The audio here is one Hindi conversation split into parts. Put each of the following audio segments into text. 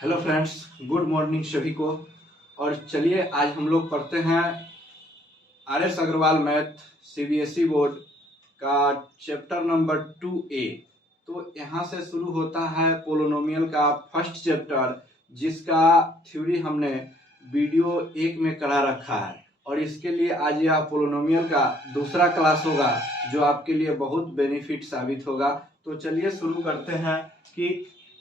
हेलो फ्रेंड्स, गुड मॉर्निंग सभी को। और चलिए आज हम लोग पढ़ते हैं RS. Agarwal math CBSE board का चैप्टर नंबर 2A। तो यहाँ से शुरू होता है पोलोनोमियल का फर्स्ट चैप्टर, जिसका थ्योरी हमने वीडियो 1 में करा रखा है। और इसके लिए आज यह पोलोनोमियल का दूसरा क्लास होगा, जो आपके लिए बहुत बेनिफिट साबित होगा। तो चलिए शुरू करते हैं कि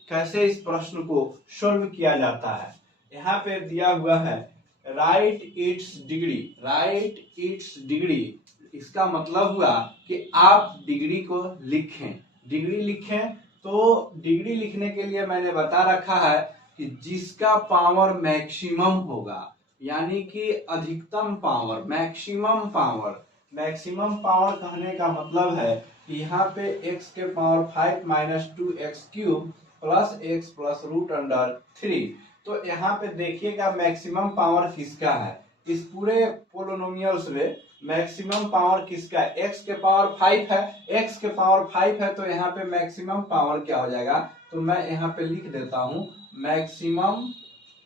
कैसे इस प्रश्न को सोल्व किया जाता है। यहाँ पे दिया हुआ है right it's degree. Right it's degree, इसका मतलब हुआ कि आप डिग्री को लिखें। डिग्री लिखें तो डिग्री लिखने के लिए मैंने बता रखा है कि जिसका पावर मैक्सिमम होगा, यानी कि अधिकतम power, maximum power. Maximum power कहने का मतलब है कि यहाँ पे x के power 5 minus 2x cube plus x plus root under 3। तो यहाँ पे देखिएगा मैक्सिमम पावर किसका है। इस पूरे पोलोनोमियल्स में मैक्सिमम पावर किसका है? x के पावर 5 है। x के पावर 5 है तो यहाँ पे मैक्सिमम पावर क्या हो जाएगा? तो मैं यहाँ पे लिख देता हूं maximum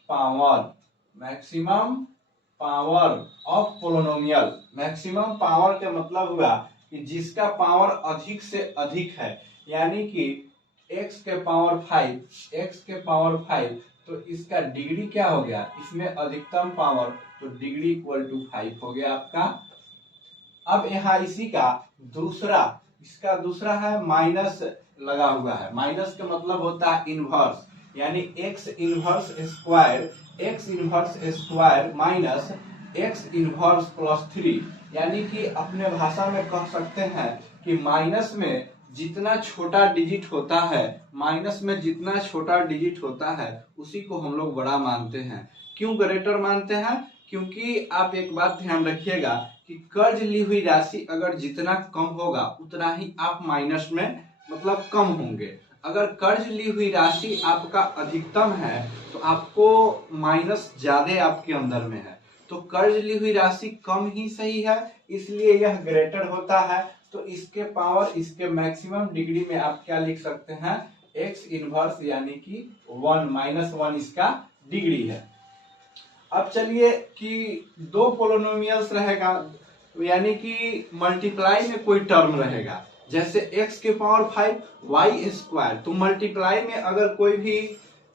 power. Maximum power of polynomial. Maximum power का मतलब हुआ कि जिसका पावर अधिक से अधिक है, यानी कि x के पावर 5, x के पावर 5, तो इसका डिग्री क्या हो गया? इसमें अधिकतम पावर, तो डिग्री इक्वल टू 5 हो गया आपका। अब यहाँ इसी का दूसरा, इसका दूसरा है माइनस लगा हुआ है। माइनस का मतलब होता है इनवर्स, यानी x inverse square, x inverse square minus x inverse plus 3, यानी कि अपने भाषा में कह सकते हैं कि माइनस में जितना छोटा डिजिट होता है, माइनस में जितना छोटा डिजिट होता है उसी को हम लोग बड़ा मानते हैं। क्यों ग्रेटर मानते हैं? क्योंकि आप एक बात ध्यान रखिएगा कि कर्ज ली हुई राशि अगर जितना कम होगा उतना ही आप माइनस में मतलब कम होंगे। अगर कर्ज ली हुई राशि आपका अधिकतम है तो आपको माइनस ज्यादा आपके अंदर में है। तो कर्ज ली हुई राशि कम ही सही है, इसलिए यह ग्रेटर होता है। तो इसके पावर, इसके मैक्सिमम डिग्री में आप क्या लिख सकते हैं? x इनवर्स, यानी कि 1 माइनस 1 इसका डिग्री है। अब चलिए कि दो पोलोनोमियल्स रहेगा, यानी कि मल्टीप्लाई में कोई टर्म रहेगा, जैसे x के पावर 5 y स्क्वायर। तो मल्टीप्लाई में अगर कोई भी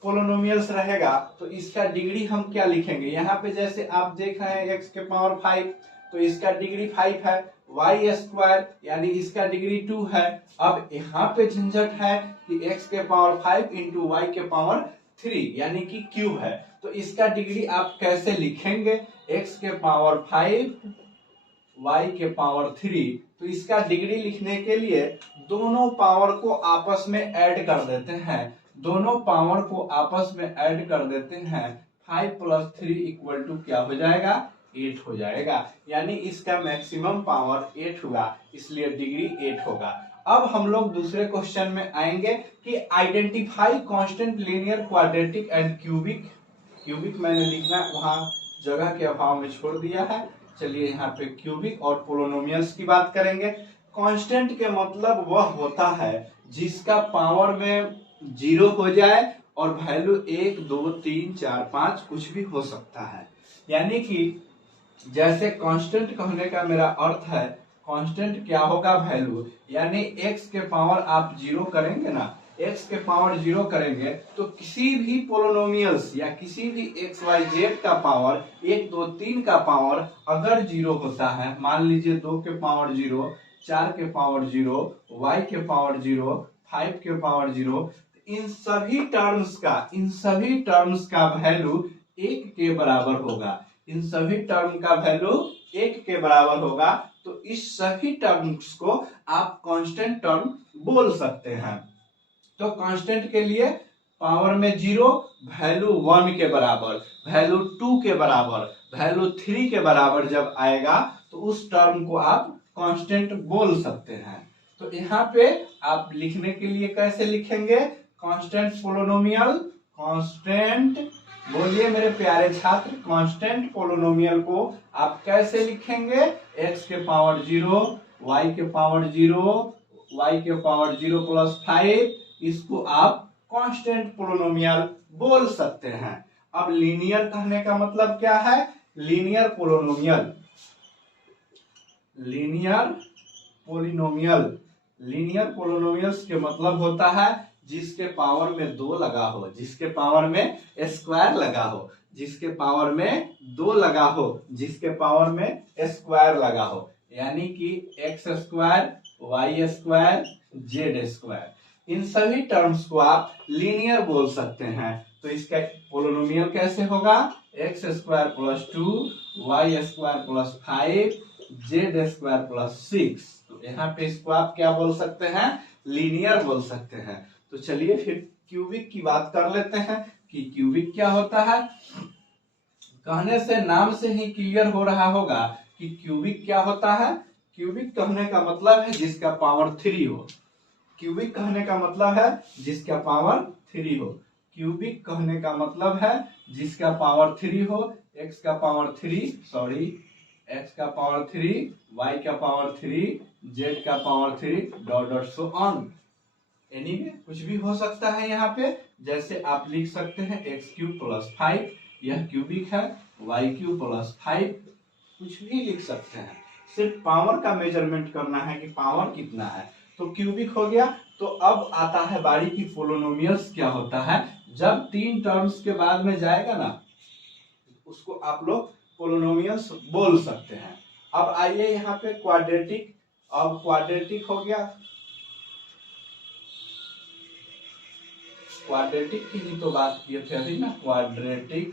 पोलोनोमियल्स रहेगा तो इसका डिग्री हम क्या लिखेंगे? यहाँ पे जैसे आप देख रहे हैं x के पावर 5, तो इसका डिग्री 5 है। y स्क्वायर यानी इसका डिग्री 2 है। अब यहाँ पे झंझट है कि x के पावर 5 इंटू वाई के पावर 3, यानी कि क्यूब है। तो इसका डिग्री आप कैसे लिखेंगे? x के पावर 5 y के पावर 3। तो इसका डिग्री लिखने के लिए दोनों पावर को आपस में ऐड कर देते हैं। दोनों पावर को आपस में ऐड कर देते हैं। 5 प्लस 3 इक्वल टू क्या हो जाएगा? 8 हो जाएगा। यानी इसका मैक्सिमम पावर 8 हुआ, इसलिए डिग्री 8 होगा। अब हम लोग दूसरे क्वेश्चन में आएंगे कि identify constant linear quadratic and cubic. Cubic मैंने लिखना वहां जगह के अभाव में छोड़ दिया है। चलिए यहाँ पे क्यूबिक और पोलोनोमियल्स की बात करेंगे। कांस्टेंट के मतलब वह होता है जिसका पावर में 0 हो जाए और वैल्यू 1, 2, 3, 4, 5 कुछ भी हो सकता है। यानी कि जैसे कांस्टेंट कहने का मेरा अर्थ है, कांस्टेंट क्या होगा? वैल्यू, यानी x के पावर आप 0 करेंगे ना, x के पावर 0 करेंगे तो किसी भी पोलोनोमियल्स या किसी भी x y z का पावर 1, 2, 3 का पावर अगर 0 होता है, मान लीजिए 2 के पावर 0, 4 के पावर 0, y के पावर 0, 5 के पावर 0, इन सभी टर्म्स का वैल्यू 1 के बराबर होगा। इन सभी टर्म का वैल्यू 1 के बराबर होगा। तो इस सभी टर्म्स को आप कांस्टेंट टर्म बोल सकते हैं। तो कांस्टेंट के लिए पावर में 0, वैल्यू 1 के बराबर, वैल्यू 2 के बराबर, वैल्यू 3 के बराबर जब आएगा तो उस टर्म को आप कांस्टेंट बोल सकते हैं। तो यहाँ पे आप लिखने के लिए कैसे लिखेंगे? कांस्टेंट पोलोनोमियल, कांस्टेंट, बोलिए मेरे प्यारे छात्र, कांस्टेंट पोलोनोमियल को आप कैसे लिखेंगे? x के पावर 0, y के पावर 0, y के पावर 0 प्लस 5, इसको आप कांस्टेंट पोलोनोमियल बोल सकते हैं। अब लीनियर कहने का मतलब क्या है? Linear polynomial, linear polynomial, linear polynomials के मतलब होता है जिसके पावर में 2 लगा हो, जिसके पावर में स्क्वायर लगा हो, जिसके पावर में 2 लगा हो, जिसके पावर में स्क्वायर लगा हो, यानी कि X square, Y square, Z square, इन सभी टर्म्स को आप लीनियर बोल सकते हैं। तो इसका पोलिनोमियल कैसे होगा? X square plus 2, y square plus 5, z square plus 6। तो यहाँ पे इसको आप क्या बोल सकते हैं? लीनियर बोल सकते हैं। तो चलिए फिर क्यूबिक की बात कर लेते हैं कि क्यूबिक क्या होता है। कहने से, नाम से ही क्लियर हो रहा होगा कि क्यूबिक क्या होता है। क्यूबिक कहने का मतलब है जिसका पावर 3 हो। क्यूबिक कहने का मतलब है जिसका पावर 3 हो। क्यूबिक कहने का मतलब है जिसका पावर 3 हो। एक्स का पावर 3, सॉरी, एक्स का पावर 3, वाई का पावर 3, जेड का power 3, dot dot so on. Anyway कुछ भी हो सकता है यहाँ पे। जैसे आप लिख सकते हैं एक्स क्यूब प्लस 5, यह क्यूबिक है। वाई क्यूब प्लस 5, कुछ भी लिख सकते हैं। सिर्फ पावर का मेजरमेंट करना है कि पावर कितना है, तो क्यूबिक हो गया। तो अब आता है बारी की पोलिनोमियल्स क्या होता है। जब 3 टर्म्स के बाद में जाएगा ना, उसको आप लोग पोलिनोमियल्स बोल सकते हैं। अब आइए यहाँ पे क्वाड्रेटिक। अब क्वाड्रेटिक हो गया, क्वाड्रेटिक की ही तो बात किए थे अभी ना। क्वाड्रेटिक,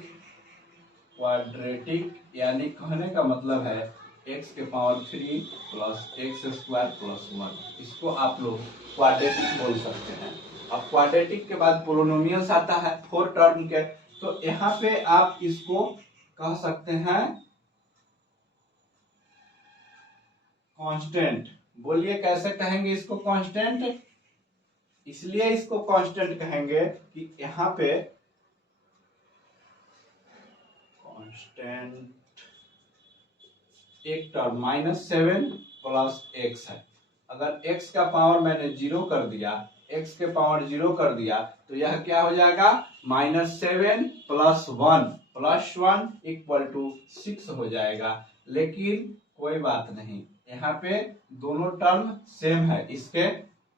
क्वाड्रेटिक यानी कहने का मतलब है एक्स के power 3 plus x square plus 1, इसको आप लोग क्वाड्रेटिक बोल सकते हैं। अब क्वाड्रेटिक के बाद पोलिनोमियल्स आता है 4 टर्म के, तो यहाँ पे आप इसको कह सकते हैं कांस्टेंट। बोलिए कैसे कहेंगे इसको कांस्टेंट? इसलिए इसको कांस्टेंट कहेंगे कि यहाँ पे कांस्टेंट एक टर्म -7 प्लस एक्स है। अगर x का पावर मैंने 0 कर दिया, x के पावर 0 कर दिया, तो यह क्या हो जाएगा? -7 प्लस 1 प्लस 1 इक्वल टू 6 हो जाएगा। लेकिन कोई बात नहीं, यहाँ पे दोनों टर्म सेम है। इसके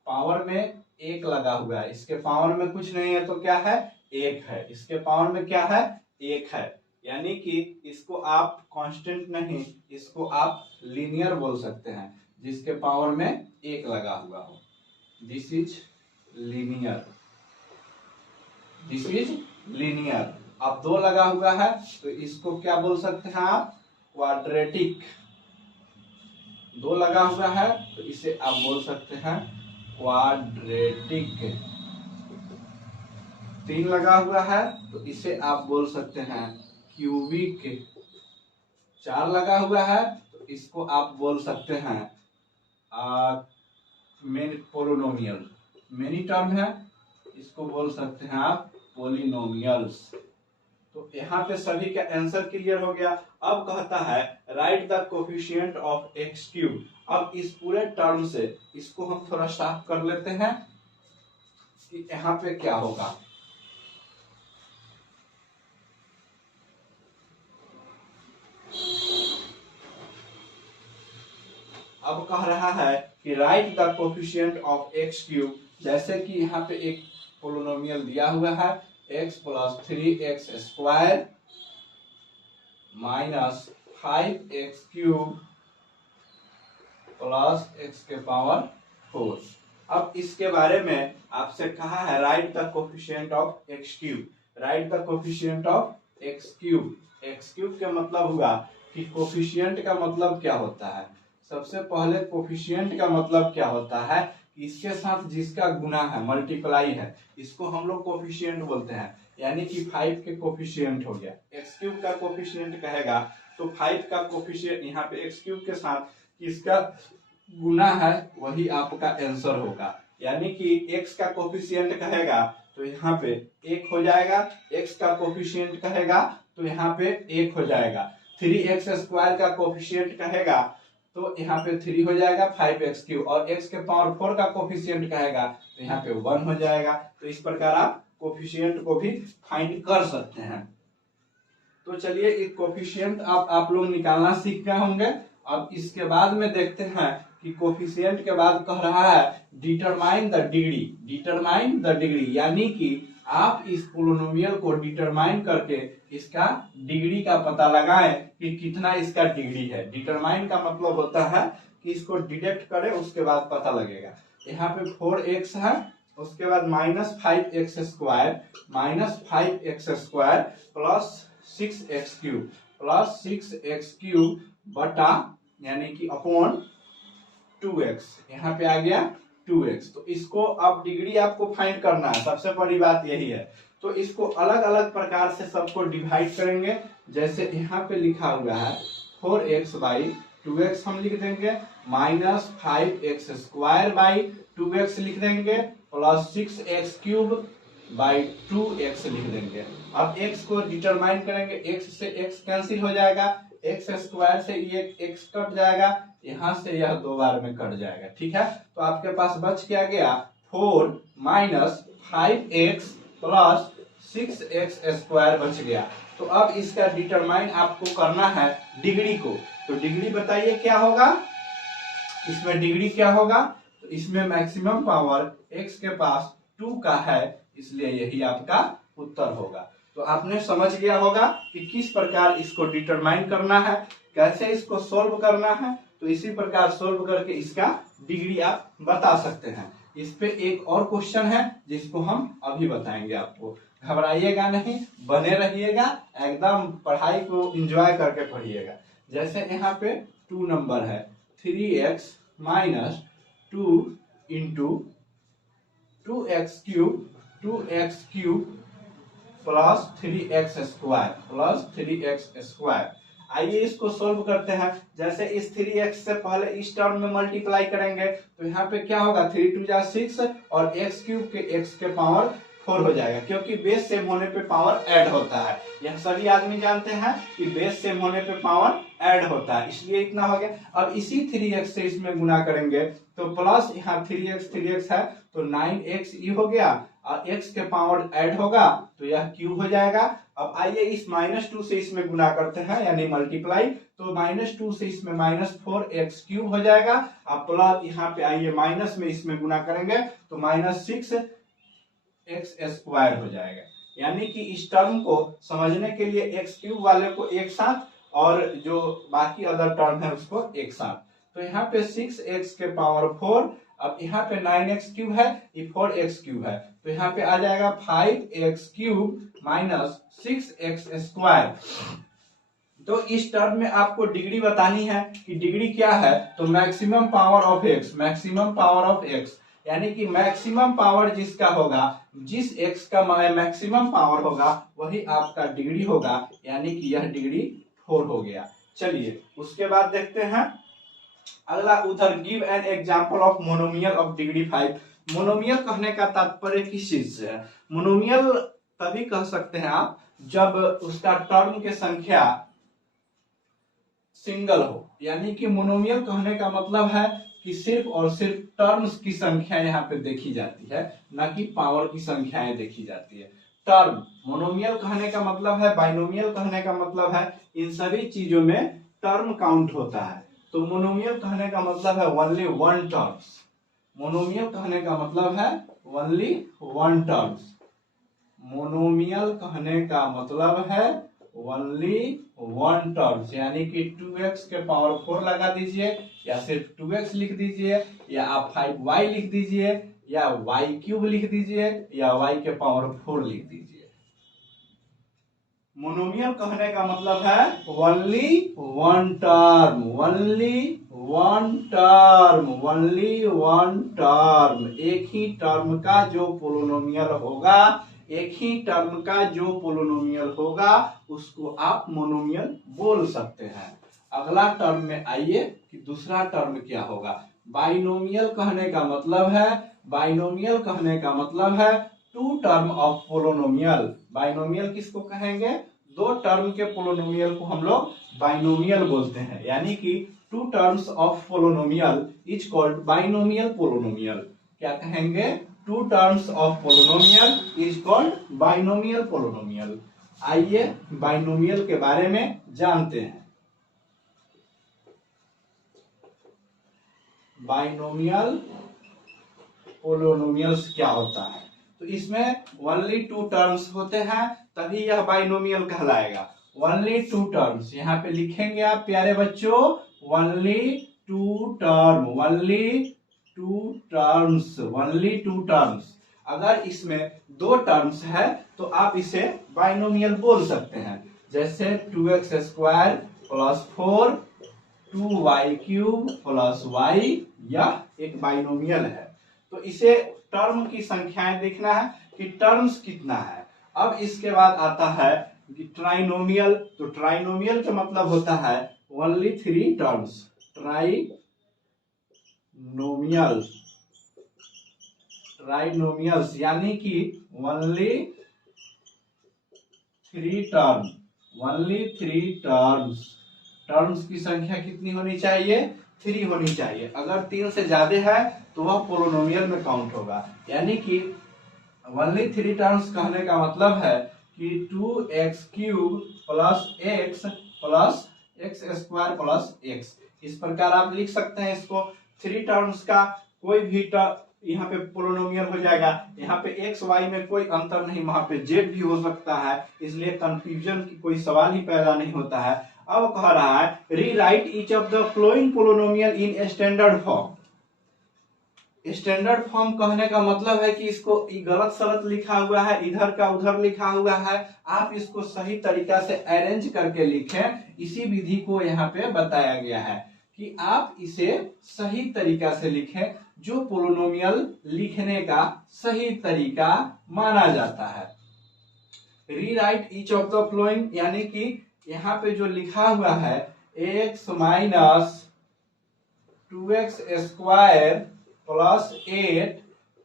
पावर में 1 लगा हुआ है, इसके पावर में कुछ नहीं है, तो क्या है? 1 है। इसके पावर में क्या है? 1 है। यानी कि इसको आप कांस्टेंट नहीं, इसको आप लीनियर बोल सकते हैं, जिसके पावर में 1 लगा हुआ हो। This is linear, this is linear. अब 2 लगा हुआ है, तो इसको क्या बोल सकते हैं आप? क्वाड्रेटिक। 2 लगा हुआ है, तो इसे आप बोल सकते हैं क्वाड्रेटिक। 3 लगा हुआ है, तो इसे आप बोल सकते हैं क्यूबिक। 4 लगा हुआ है, तो इसको आप बोल सकते हैं पोलिनोमियल। मेनी टर्म है, इसको बोल सकते हैं आप पोलिनोमियल्स। तो यहाँ पे सभी का आंसर क्लियर हो गया। अब कहता है right the coefficient of x cube. अब इस पूरे टर्म से इसको हम थोड़ा साफ कर लेते हैं कि यहाँ पे क्या होगा। अब कह रहा है कि right the coefficient of x cube. जैसे कि यहाँ पे एक पोलिनोमियल दिया हुआ है x plus 3x square minus 5x cube plus x के पावर 4। अब इसके बारे में आपसे कहा है right the coefficient of x cube. Right the coefficient of x cube. X cube का मतलब हुआ कि कोफिशिएंट का मतलब क्या होता है। सबसे पहले कोफिशिएंट का मतलब क्या होता है? इसके साथ जिसका गुना है, मल्टीप्लाई है, इसको हम लोग कोफिशिएंट बोलते हैं। यानी कि 5 के कोफिशिएंट हो गया, एक्स क्यूब का कोफिशिएंट कहेगा तो 5 का कोफिशिएंट यहाँ पे एक्स क्यूब के साथ किसका गुना है वही आपका आंसर होगा। यानी कि x का कोफिशिएंट कहेगा तो यहाँ पे 1 हो जाएगा, x का कोफिशिएंट कहेगा तो यहाँ पे 1 हो जाएगा, 3x स्क्वायर का कोफिशिएंट कहेगा तो यहाँ पे 3 हो जाएगा 5x क्यूब, और x के पावर 4 का कोफिशिएंट कहेगा तो यहाँ पे 1 हो जाएगा। तो इस प्रकार आप कोफिशिएंट को भी फाइंड कर सकते हैं। तो चलिए एक कोफिशिएंट आप लोग निकालना सीख गए होंगे। अब इसके बाद में देखते हैं कि कोफिशिएंट के बाद कह रहा है determine the degree. Determine the degree यानी कि आप इस पोलिनोमियल को डिटरमाइन करके इसका डिग्री का पता लगाएं कि कितना इसका डिग्री है। डिटरमाइन का मतलब होता है कि इसको डिडक्ट करें उसके बाद पता लगेगा। यहाँ पे 4x है, उसके बाद -5x² प्लस 6x³ बटा यानी कि अपॉन 2x, यहाँ पे आ गया 2x। तो इसको अब डिग्री आपको फाइंड करना है, सबसे बड़ी बात यही है। तो इसको अलग अलग प्रकार से सबको डिवाइड करेंगे। जैसे यहाँ पे लिखा हुआ है 4x/2x हम लिख देंगे, -5x² 2x लिख देंगे, प्लस 6x³ 2x लिख देंगे। अब x को डिटरमाइन करेंगे, x से x कैंसिल हो जाएगा, x² से ये x कट जाएगा, यहाँ से यह 2 बार में कट जाएगा। ठीक है, तो आपके पास बच क्या गया 4 - 5x प्लस 6x² बच गया। तो अब इसका डिटरमाइन आपको करना है डिग्री को। तो डिग्री बताइए क्या होगा, इसमें डिग्री क्या होगा। तो इसमें मैक्सिमम पावर x के पास 2 का है, इसलिए यही आपका उत्तर होगा। तो आपने समझ गया होगा कि किस प्रकार इसको डिटरमाइन करना है, कैसे इसको सोल्व करना है। तो इसी प्रकार सोल्व करके इसका डिग्री आप बता सकते हैं। इस पे एक और क्वेश्चन है जिसको हम अभी बताएंगे आपको। घबराइएगा नहीं, बने रहिएगा, एकदम पढ़ाई को एंजॉय करके पढ़िएगा। जैसे यहाँ पे 2 नंबर है 3x - 2 × 2x³ प्लस 3x² आइए इसको सोल्व करते हैं। जैसे इस 3x से पहले इस टर्म में मल्टीप्लाई करेंगे तो यहाँ पे क्या होगा 3 × 2 = 6 और x³ के x के पावर 4 हो जाएगा, क्योंकि बेस सेम होने पे पावर ऐड होता है। यह सभी आदमी जानते हैं कि बेस सेम होने पे पावर ऐड होता है, इसलिए इतना हो गया। अब इसी 3x से इसमें गुना करेंगे तो प्लस यहाँ 3x है तो 9x ये हो गया और x के पावर ऐड होगा तो यह क्यूब हो जाएगा। अब आइए इस -2 से इसमें गुना करते हैं यानी मल्टीप्लाई, तो -2 से इसमें -4x³ हो जाएगा और प्लस यहाँ पे आइए माइनस में इसमें गुना करेंगे तो -6x² हो जाएगा। यानी कि इस टर्म को समझने के लिए x³ वाले को एक साथ और जो बाकी अदर टर्म है उसको एक साथ। तो यहाँ पे 6x के पावर 4, अब यहाँ पे 9x³ है, ये 4x³ है, तो यहाँ पे आ जाएगा 5x³ - 6x²। तो इस टर्म में आपको डिग्री बतानी है कि डिग्री क्या है। तो मैक्सिमम पावर ऑफ x यानी कि मैक्सिमम पावर जिसका होगा, जिस x का मैक्सिमम पावर होगा वही आपका डिग्री होगा, यानी कि यह डिग्री 4 हो गया। चलिए उसके बाद देखते हैं अगला, उधर give an example of monomial of degree 5। Monomial कहने का तात्पर्य किस चीज से है। मोनोमियल तभी कह सकते हैं आप जब उसका टर्म की संख्या सिंगल हो, यानी कि मोनोमियल कहने का मतलब है कि सिर्फ और सिर्फ टर्म्स की संख्या यहाँ पे देखी जाती है, न कि पावर की संख्याएं देखी जाती है। टर्म मोनोमियल कहने का मतलब है, बाइनोमियल कहने का मतलब है, इन सभी चीजों में टर्म काउंट होता है। तो मोनोमियल कहने का मतलब है ओनली वन टर्म्स। मोनोमियल कहने का मतलब है ओनली वन टर्म्स। मोनोमियल कहने का मतलब है ओनली वन टर्म्स, यानी कि 2x के पावर 4 लगा दीजिए या सिर्फ 2x लिख दीजिए या आप 5y लिख दीजिए या y³ लिख दीजिए या y के पावर 4 लिख दीजिए। मोनोमियल कहने का मतलब है only one term, only one term, only one term. एक ही टर्म का जो पोलिनोमियल होगा, एक ही टर्म का जो पोलिनोमियल होगा उसको आप मोनोमियल बोल सकते हैं। अगला टर्म में आइए कि दूसरा टर्म क्या होगा। बाइनोमियल कहने का मतलब है, बाइनोमियल कहने का मतलब है two term of polynomial. Binomial किसको कहेंगे, दो टर्म के पोलिनोमियल को हम लोग बाइनोमियल बोलते हैं, यानी कि two terms of polynomial is called binomial polynomial. क्या कहेंगे, two terms of polynomial is called binomial polynomial. आइए बाइनोमियल के बारे में जानते हैं। बाइनोमियल पोलिनोमियल्स क्या होता है? तो इसमें ओनली टू टर्म्स होते हैं, तभी यह बाइनोमियल कहलाएगा। ओनली टू टर्म्स, यहाँ पे लिखेंगे आप प्यारे बच्चों, only two term, only two terms, only two terms. अगर इसमें दो टर्म्स है तो आप इसे बाइनोमियल बोल सकते हैं। जैसे 2x square plus 4 2y cube plus y, यह एक बाइनोमियल है। तो इसे टर्म की संख्याएं देखना है कि टर्म्स कितना है। अब इसके बाद आता है ट्राइनोमियल। तो ट्राइनोमियल का मतलब होता है only three terms, trinomials, trinomials यानी कि only three term, only three terms. Terms की संख्या कितनी होनी चाहिए? 3 होनी चाहिए। अगर 3 से ज्यादा है तो वह पोलिनोमियल में काउंट होगा। यानी कि ओनली थ्री टर्म्स कहने का मतलब है कि 2x cube plus x plus x square plus x। इस प्रकार आप लिख सकते हैं इसको। थ्री टर्म्स का कोई भी यहाँ पे पोलिनोमियल हो जाएगा। यहाँ पे x y में कोई अंतर नहीं, वहां पे z भी हो सकता है, इसलिए कंफ्यूजन की कोई सवाल ही पैदा नहीं होता है। अब कह रहा है rewrite each of the flowing polynomial in standard form. Standard form कहने का मतलब है कि इसको गलत सलत लिखा हुआ है, इधर का उधर लिखा हुआ है, आप इसको सही तरीका से अरेंज करके लिखें। इसी विधि को यहाँ पे बताया गया है कि आप इसे सही तरीका से लिखें, जो पोलिनोमियल लिखने का सही तरीका माना जाता है। Rewrite each of the flowing यानी कि यहाँ पे जो लिखा हुआ है x minus 2x square plus 8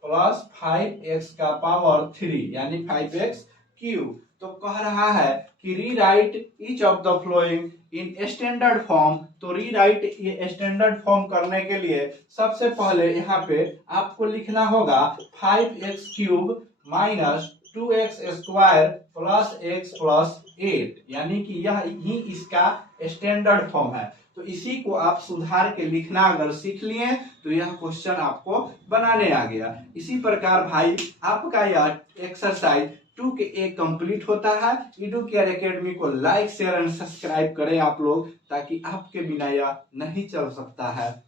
plus 5x का पावर 3 यानी 5x क्यूब। तो कह रहा है कि rewrite each of the following in standard form. तो रीराइट ये स्टैंडर्ड फॉर्म करने के लिए सबसे पहले यहाँ पे आपको लिखना होगा 5x cube minus 2x square plus x plus 8, यानी कि यह ही इसका स्टैंडर्ड फॉर्म है। तो इसी को आप सुधार के लिखना अगर सीख लिए तो यह क्वेश्चन आपको बनाने आ गया। इसी प्रकार भाई आपका यह एक्सरसाइज 2 कंप्लीट होता है। एडुकेयर एकेडमी को लाइक शेयर एंड सब्सक्राइब करें आप लोग, ताकि आपके बिना यह नहीं चल सकता है।